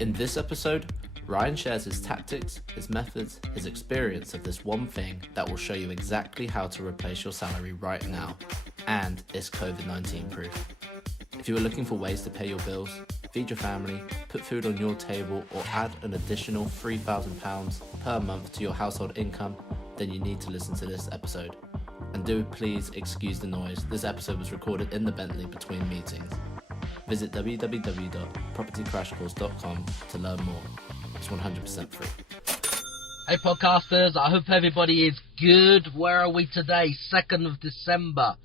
In this episode, Ryan shares his tactics, his methods, his experience of this one thing that will show you exactly how to replace your salary right now, and it's COVID-19 proof. If you are looking for ways to pay your bills, feed your family, put food on your table, or add an additional £3,000 per month to your household income, then you need to listen to this episode. And do please excuse the noise. This episode was recorded in the Bentley between meetings. Visit www.propertycrashcourse.com to learn more. It's 100% free. Hey podcasters, I hope everybody is good. Where are we today? 2nd of December.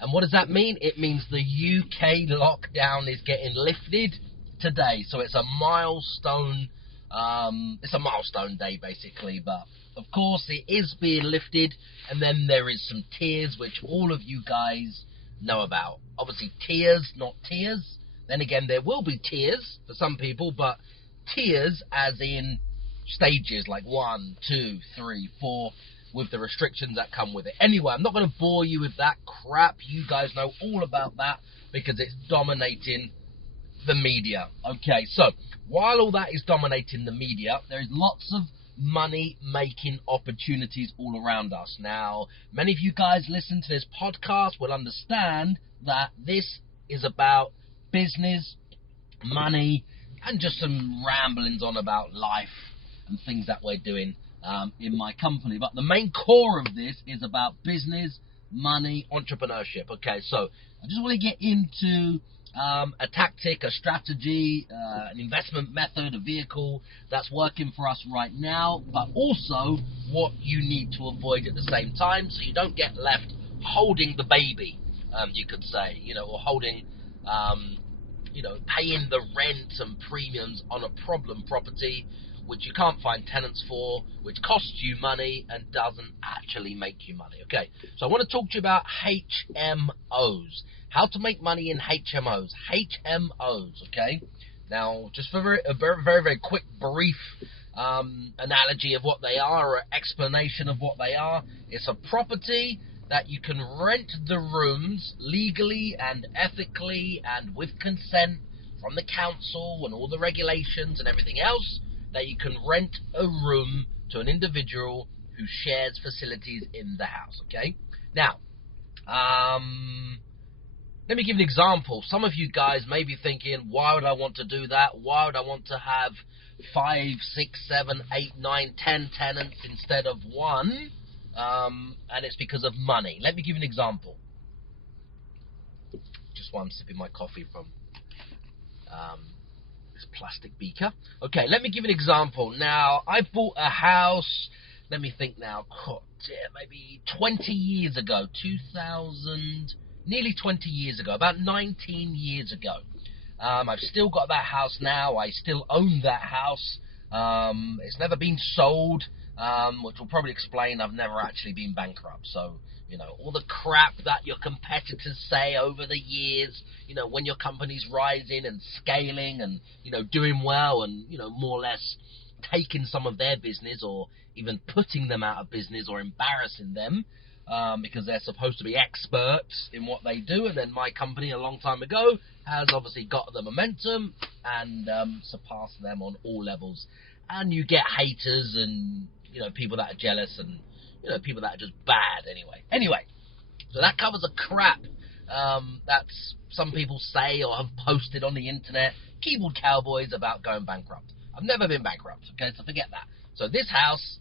And what does that mean? It means the UK lockdown is getting lifted today. So it's a milestone, day basically. But of course it is being lifted, and then there is some tiers which all of you guys know about. Obviously tiers, not tears. Then again, there will be tiers for some people, but tiers as in stages like 1, 2, 3, 4, with the restrictions that come with it. Anyway, I'm not going to bore you with that crap. You guys know all about that because it's dominating the media. Okay, so while all that is dominating the media, there's lots of money-making opportunities all around us. Now, many of you guys listen to this podcast will understand that this is about business, money, and just some ramblings on about life and things that we're doing in my company. But the main core of this is about business, money, entrepreneurship. Okay, so I just want to get into a tactic, a strategy, an investment method, a vehicle that's working for us right now, but also what you need to avoid at the same time so you don't get left holding the baby, you could say, or holding, paying the rent and premiums on a problem property which you can't find tenants for, which costs you money and doesn't actually make you money. Okay, so I want to talk to you about HMOs. How to make money in HMOs. HMOs, okay? Now, just for a very, very, very quick, brief analogy of what they are, or explanation of what they are. It's a property that you can rent the rooms legally and ethically and with consent from the council and all the regulations and everything else, that you can rent a room to an individual who shares facilities in the house, okay? Now, let me give an example. Some of you guys may be thinking, why would I want to do that? Why would I want to have 5, 6, 7, 8, 9, 10 tenants instead of one? And it's because of money. Let me give you an example. Just while I'm sipping my coffee from this plastic beaker. Okay, let me give you an example. Now, I bought a house, let me think now, maybe 20 years ago, nearly 20 years ago, about 19 years ago. I've still got that house now. I still own that house. It's never been sold, which will probably explain I've never actually been bankrupt. So, all the crap that your competitors say over the years, when your company's rising and scaling and, doing well and, more or less taking some of their business or even putting them out of business or embarrassing them, because they're supposed to be experts in what they do, and then my company a long time ago has obviously got the momentum and surpassed them on all levels. And you get haters and, people that are jealous and, people that are just bad Anyway, so that covers the crap that's some people say or have posted on the internet, keyboard cowboys, about going bankrupt. I've never been bankrupt, okay, so forget that. So this house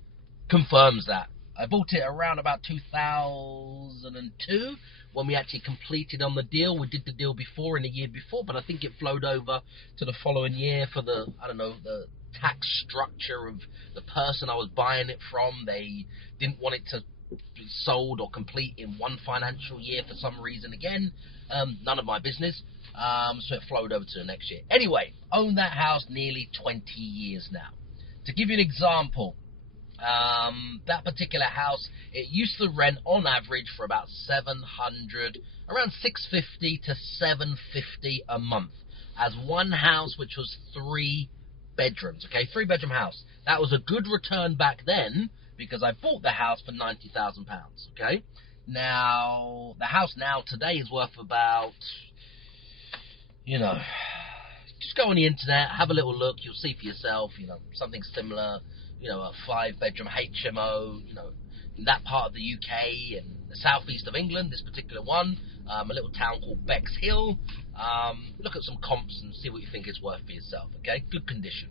confirms that. I bought it around about 2002 when we actually completed on the deal. We did the deal before, in the year before, but I think it flowed over to the following year for the tax structure of the person I was buying it from. They didn't want it to be sold or complete in one financial year for some reason again. None of my business. So it flowed over to the next year. Anyway, owned that house nearly 20 years now. To give you an example, that particular house, it used to rent on average for about around $650 to $750 a month, as one house which was 3 bedrooms. Okay, 3-bedroom house. That was a good return back then because I bought the house for £90,000. Okay, now the house now today is worth about just go on the internet, have a little look. You'll see for yourself, something similar. A 5-bedroom HMO, in that part of the UK and the southeast of England. This particular one, a little town called Bexhill. Look at some comps and see what you think it's worth for yourself. Okay, good condition.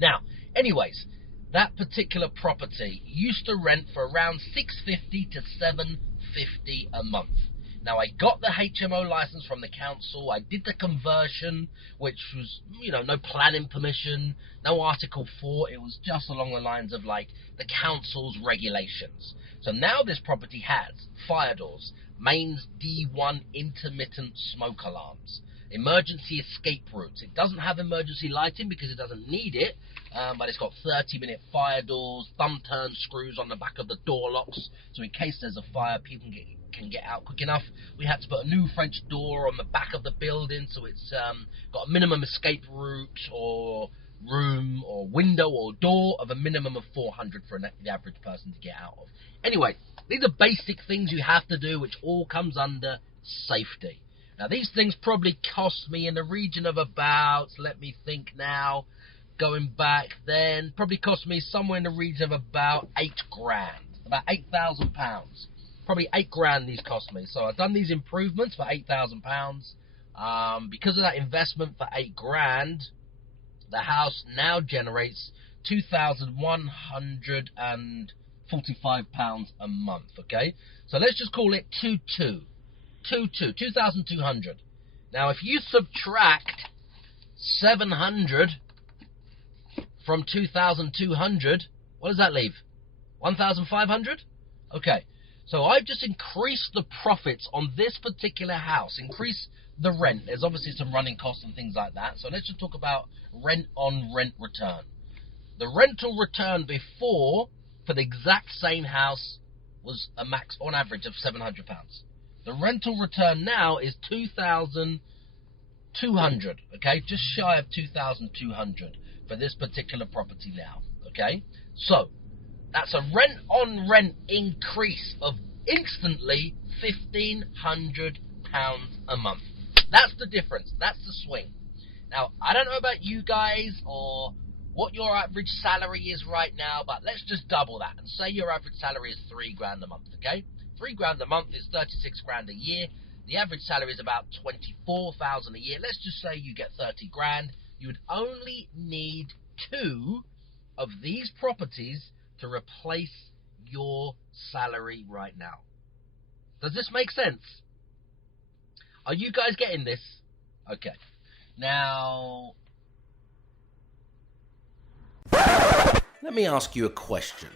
Now, anyways, that particular property used to rent for around $650 to $750 a month. Now, I got the HMO license from the council. I did the conversion, which was, no planning permission, no Article 4. It was just along the lines of, the council's regulations. So now this property has fire doors, mains D1 intermittent smoke alarms, emergency escape routes. It doesn't have emergency lighting because it doesn't need it, but it's got 30-minute fire doors, thumb-turn screws on the back of the door locks, so in case there's a fire, people can get out quick enough. We had to put a new French door on the back of the building, so it's got a minimum escape route or room or window or door of a minimum of 400 for the average person to get out of. Anyway, these are basic things you have to do, which all comes under safety. Now, these things probably cost me in the region of about, let me think now, going back then, probably cost me somewhere in the region of about £8,000, about £8,000. Probably £8,000 these cost me. So I've done these improvements for £8,000. Because of that investment for £8,000, the house now generates £2,145 a month. Okay, so let's just call it 2,200. Now, if you subtract 700 from 2,200, what does that leave? 1,500. Okay. So I've just increased the profits on this particular house, increased the rent. There's obviously some running costs and things like that. So let's just talk about rent on rent return. The rental return before for the exact same house was a max on average of £700. The rental return now is 2,200. Okay, just shy of 2,200 for this particular property now. Okay, so that's a rent on rent increase of instantly £1,500 a month. That's the difference. That's the swing. Now, I don't know about you guys or what your average salary is right now, but let's just double that and say your average salary is £3,000 a month. Okay, £3,000 a month is £36,000 a year. The average salary is about £24,000 a year. Let's just say you get £30,000. You would only need 2 of these properties to replace your salary right now. Does this make sense? Are you guys getting this? Okay. Now, let me ask you a question.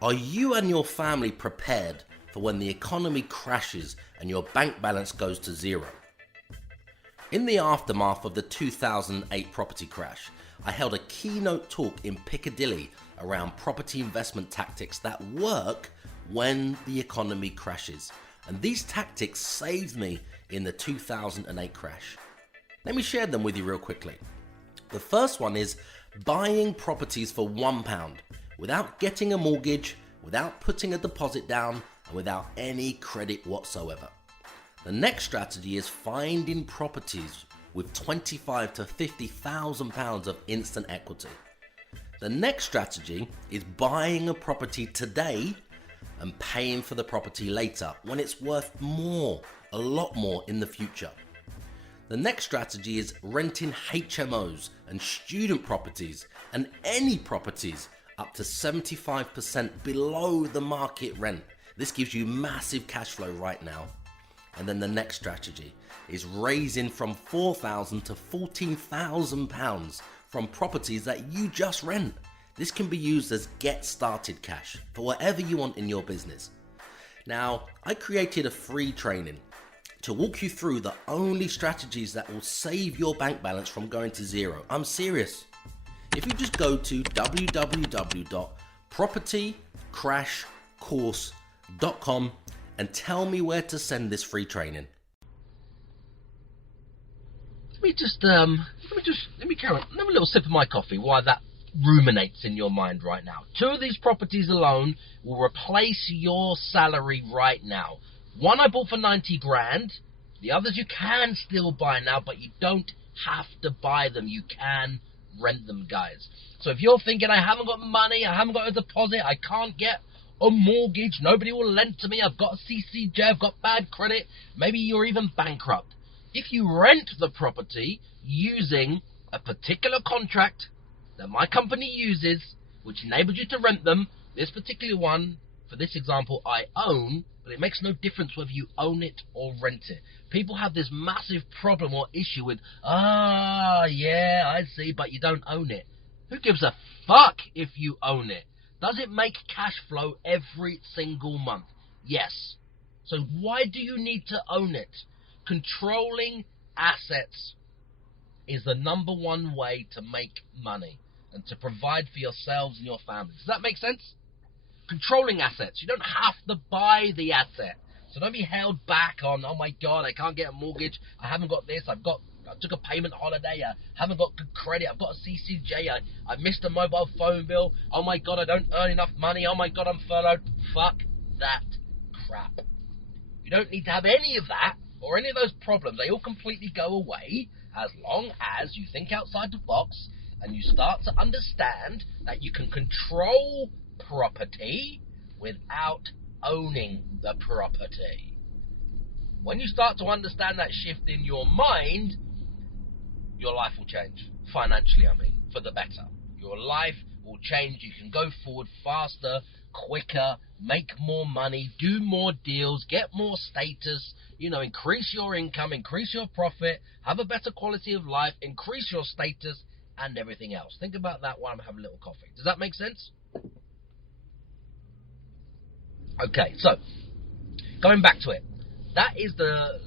Are you and your family prepared for when the economy crashes and your bank balance goes to zero? In the aftermath of the 2008 property crash, I held a keynote talk in Piccadilly around property investment tactics that work when the economy crashes. And these tactics saved me in the 2008 crash. Let me share them with you real quickly. The first one is buying properties for £1 without getting a mortgage, without putting a deposit down, and without any credit whatsoever. The next strategy is finding properties with £25,000 to £50,000 of instant equity. The next strategy is buying a property today and paying for the property later when it's worth more, a lot more in the future. The next strategy is renting HMOs and student properties and any properties up to 75% below the market rent. This gives you massive cash flow right now. And then the next strategy is raising from £4,000 to £14,000 from properties that you just rent. This can be used as get started cash for whatever you want in your business. Now, I created a free training to walk you through the only strategies that will save your bank balance from going to zero. I'm serious. If you just go to www.propertycrashcourse.com and tell me where to send this free training. let me carry on. Have a little sip of my coffee while that ruminates in your mind right now. 2 of these properties alone will replace your salary right now. One I bought for 90 grand. The others you can still buy now, but you don't have to buy them. You can rent them, guys. So if you're thinking, I haven't got money, I haven't got a deposit, I can't get a mortgage, nobody will lend to me, I've got a CCJ, I've got bad credit, maybe you're even bankrupt. If you rent the property using a particular contract that my company uses, which enables you to rent them, this particular one, for this example, I own, but it makes no difference whether you own it or rent it. People have this massive problem or issue with, yeah, I see, but you don't own it. Who gives a fuck if you own it? Does it make cash flow every single month? Yes. So why do you need to own it? Controlling assets is the number one way to make money and to provide for yourselves and your family. Does that make sense? Controlling assets. You don't have to buy the asset. So don't be held back on, oh my God, I can't get a mortgage, I haven't got this, I took a payment holiday, I haven't got good credit, I've got a CCJ, I missed a mobile phone bill, oh my God, I don't earn enough money, oh my God, I'm furloughed. Fuck that crap. You don't need to have any of that, or any of those problems. They all completely go away, as long as you think outside the box, and you start to understand that you can control property without owning the property. When you start to understand that shift in your mind, your life will change. Financially, I mean, for the better. Your life will change. You can go forward faster, quicker, make more money, do more deals, get more status, increase your income, increase your profit, have a better quality of life, increase your status, and everything else. Think about that while I'm having a little coffee. Does that make sense? Okay, so going back to it, that is the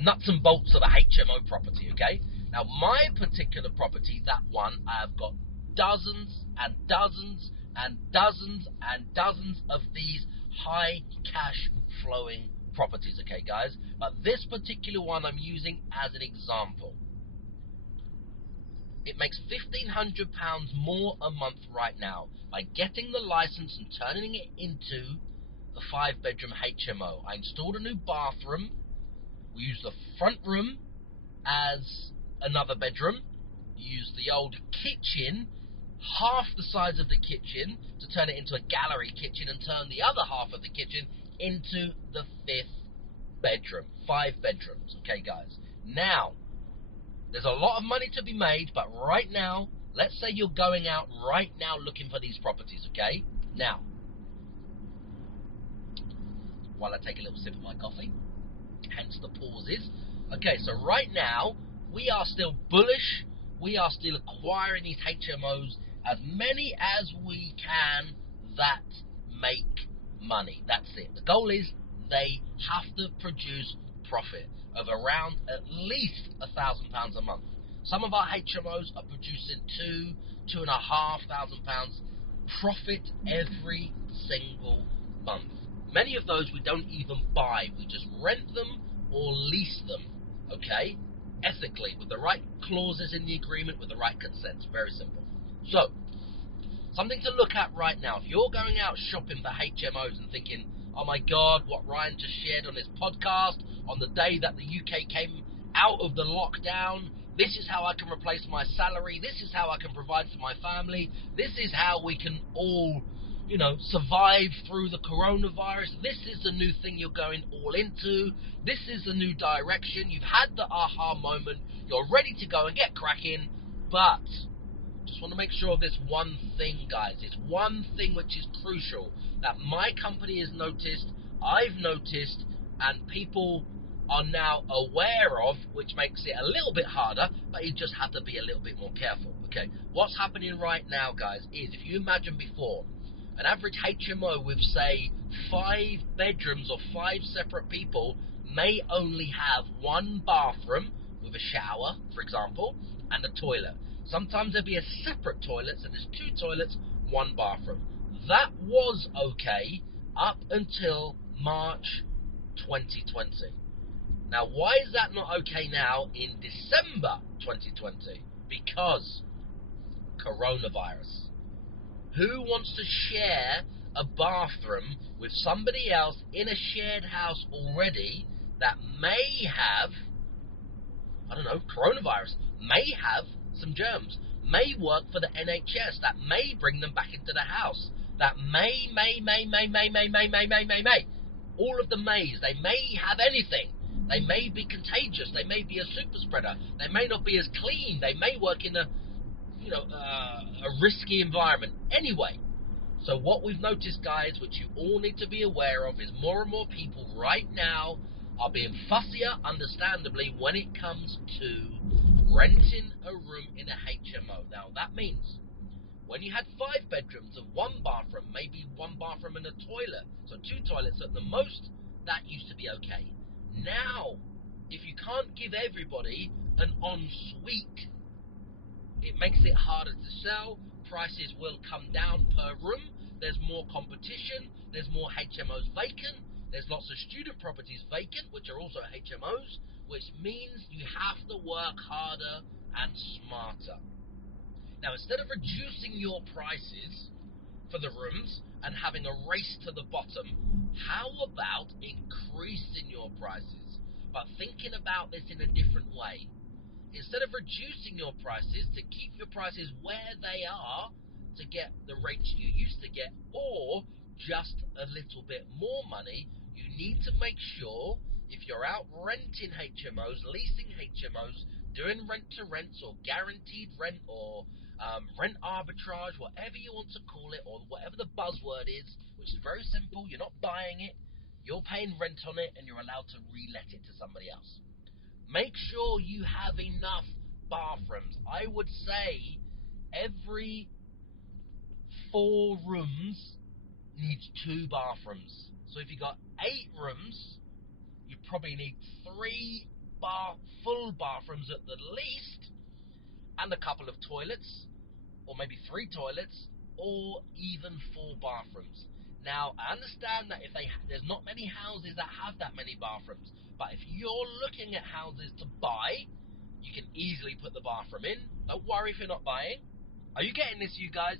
nuts and bolts of a HMO property. Okay, now my particular property, that one, I've got dozens and dozens and dozens and dozens of these high cash flowing properties. Okay, guys, but this particular one I'm using as an example. It makes £1,500 more a month right now by getting the license and turning it into a 5-bedroom HMO. I installed a new bathroom. We used the front room as another bedroom. Used the old kitchen, half the size of the kitchen, to turn it into a gallery kitchen and turn the other half of the kitchen into the 5th bedroom. 5 bedrooms. Okay, guys. Now, there's a lot of money to be made, but right now, let's say you're going out right now looking for these properties, okay? Now, while I take a little sip of my coffee, hence the pauses. Okay, so right now, we are still bullish. We are still acquiring these HMOs, as many as we can that make money. That's it. The goal is they have to produce profit of around at least £1,000 a month. Some of our HMOs are producing £2,500 profit every single month. Many of those we don't even buy. We just rent them or lease them, okay? Ethically, with the right clauses in the agreement, with the right consent. Very simple. So, something to look at right now. If you're going out shopping for HMOs and thinking, oh my God, what Ryan just shared on his podcast, on the day that the UK came out of the lockdown, this is how I can replace my salary, this is how I can provide for my family, this is how we can all, survive through the coronavirus, this is the new thing you're going all into, this is the new direction, you've had the aha moment, you're ready to go and get cracking, but just want to make sure of this one thing, guys. It's one thing which is crucial that my company has noticed, I've noticed, and people are now aware of, which makes it a little bit harder, but you just have to be a little bit more careful. Okay, what's happening right now, guys, is if you imagine before, an average HMO with, say, 5 bedrooms or 5 separate people may only have 1 bathroom with a shower, for example, and a toilet. Sometimes there'll be a separate toilet, so there's 2 toilets, 1 bathroom. That was okay up until March 2020. Now, why is that not okay now in December 2020? Because coronavirus. Who wants to share a bathroom with somebody else in a shared house already that may have I don't know, coronavirus, may have some germs, may work for the NHS, that may bring them back into the house, that may. All of the mays, they may have anything. They may be contagious, they may be a super spreader, they may not be as clean, they may work in a risky environment. Anyway, so what we've noticed, guys, which you all need to be aware of, is more and more people right now are being fussier, understandably, when it comes to renting a room in a HMO. Now, that means when you had 5 bedrooms and 1 bathroom, maybe 1 bathroom and a toilet, so 2 toilets at the most, that used to be okay. Now, if you can't give everybody an ensuite, it makes it harder to sell. Prices will come down per room. There's more competition. There's more HMOs vacant. There's lots of student properties vacant, which are also HMOs, which means you have to work harder and smarter. Now, instead of reducing your prices for the rooms and having a race to the bottom, how about increasing your prices, but thinking about this in a different way? Instead of reducing your prices to keep your prices where they are to get the rates you used to get, or just a little bit more money, you need to make sure, if you're out renting HMOs, leasing HMOs, doing rent-to-rents or guaranteed rent or rent arbitrage, whatever you want to call it, or whatever the buzzword is, which is very simple. You're not buying it, you're paying rent on it, and you're allowed to re-let it to somebody else. Make sure you have enough bathrooms. I would say every 4 rooms needs 2 bathrooms. So if you've got 8 rooms, you probably need 3 full bathrooms at the least, and a couple of toilets, or maybe 3 toilets, or even 4 bathrooms. Now, I understand that there's not many houses that have that many bathrooms, but if you're looking at houses to buy, you can easily put the bathroom in. Don't worry if you're not buying. Are you getting this, you guys?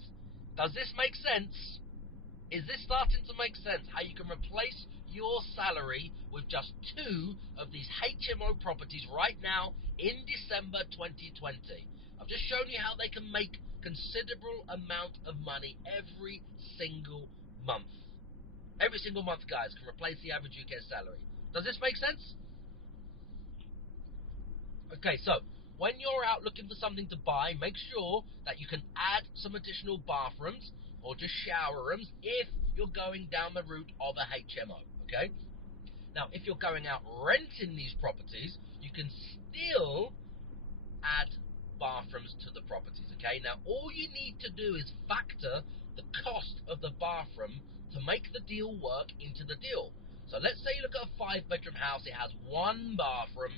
Does this make sense? Is this starting to make sense? How you can replace your salary with just 2 of these HMO properties right now in December 2020. I've just shown you how they can make considerable amount of money every single month. Every single month, guys, can replace the average UK salary. Does this make sense? Okay, so when you're out looking for something to buy, make sure that you can add some additional bathrooms or just shower rooms if you're going down the route of a HMO, okay? Now, if you're going out renting these properties, you can still add bathrooms to the properties, okay? Now, all you need to do is factor the cost of the bathroom to make the deal work into the deal. So let's say you look at a 5-bedroom house, it has 1 bathroom,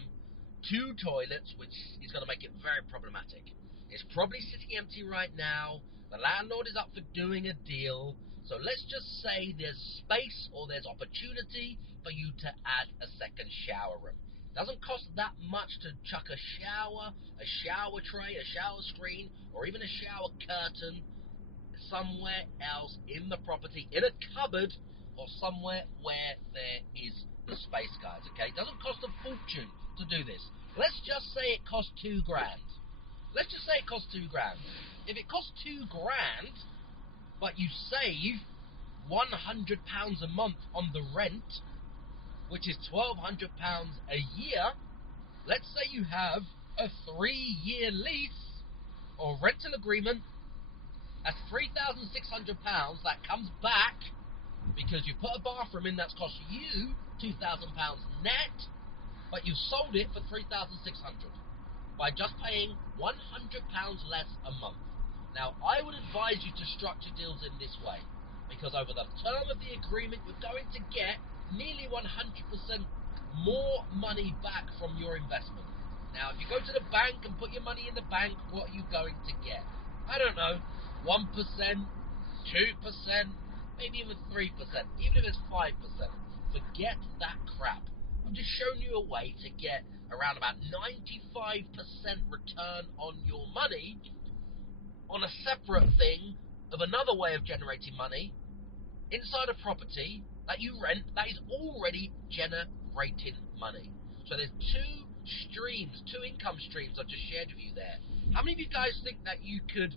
2 toilets, which is going to make it very problematic. It's probably sitting empty right now. The landlord is up for doing a deal. So let's just say there's space or there's opportunity for you to add a second shower room. It doesn't cost that much to chuck a shower tray, a shower screen, or even a shower curtain somewhere else in the property, in a cupboard, or somewhere where there is the space, guys, okay? It doesn't cost a fortune to do this. Let's just say it costs £2,000. Let's just say it costs £2,000. If it costs £2,000, but you save £100 a month on the rent, which is £1,200 a year, let's say you have a 3-year lease or rental agreement, that's £3,600 that comes back because you put a bathroom in that's cost you £2,000 net, but you sold it for £3,600 by just paying £100 less a month. Now, I would advise you to structure deals in this way, because over the term of the agreement, you're going to get nearly 100% more money back from your investment. Now, if you go to the bank and put your money in the bank, what are you going to get? I don't know, 1%, 2%, maybe even 3%, even if it's 5%. Forget that crap. I've just shown you a way to get around about 95% return on your money on a separate thing of another way of generating money inside a property that you rent that is already generating money. So there's 2 streams, 2 income streams I've just shared with you there. How many of you guys think that you could,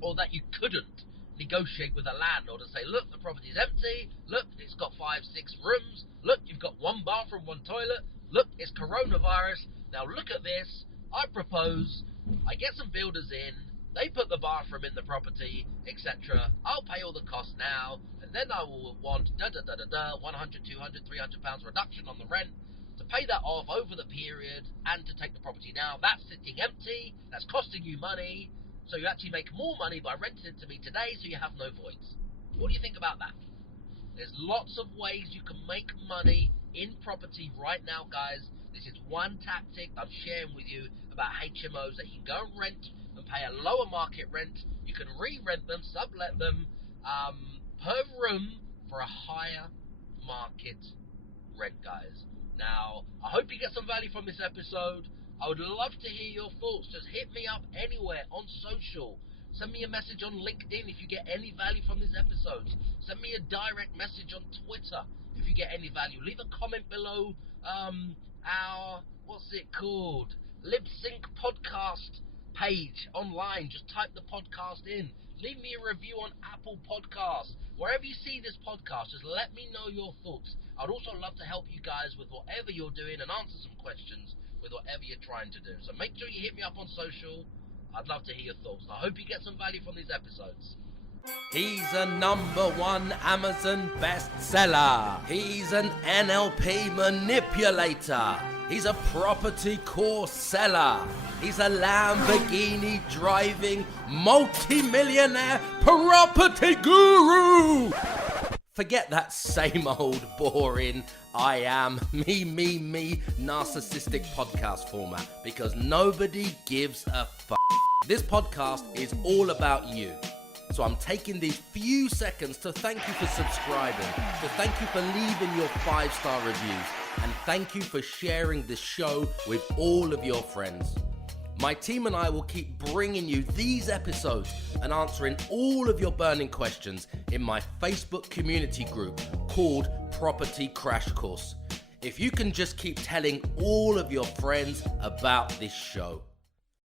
or that you couldn't, negotiate with a landlord and say, look, the property's empty, look, it's got 5, 6 rooms, look, you've got 1 bathroom, 1 toilet, look, it's coronavirus, now look at this, I propose, I get some builders in, they put the bathroom in the property, etc. I'll pay all the costs now, and then I will want 100, 200, 300 pounds reduction on the rent to pay that off over the period and to take the property now. That's sitting empty, that's costing you money, so you actually make more money by renting it to me today, so you have no voids. What do you think about that? There's lots of ways you can make money in property right now, guys. This is one tactic I'm sharing with you about HMOs that you can go and rent and pay a lower market rent. You can re-rent them, sublet them per room for a higher market rent, guys. Now, I hope you get some value from this episode. I would love to hear your thoughts. Just hit me up anywhere on social. Send me a message on LinkedIn if you get any value from these episodes. Send me a direct message on Twitter if you get any value. Leave a comment below our, what's it called? Lip Sync podcast page online. Just type the podcast in. Leave me a review on Apple Podcasts. Wherever you see this podcast, just let me know your thoughts. I'd also love to help you guys with whatever you're doing and answer some questions with whatever you're trying to do. So make sure you hit me up on social. I'd love to hear your thoughts. I hope you get some value from these episodes. He's a #1 Amazon bestseller. He's an NLP manipulator. He's a property course seller. He's a Lamborghini driving multi-millionaire property guru. Forget that same old boring I am me narcissistic podcast format, because nobody gives a fuck. This podcast is all about you. So I'm taking these few seconds to thank you for subscribing, to thank you for leaving your 5-star reviews, and thank you for sharing this show with all of your friends. My team and I will keep bringing you these episodes and answering all of your burning questions in my Facebook community group called Property Crash Course. If you can just keep telling all of your friends about this show.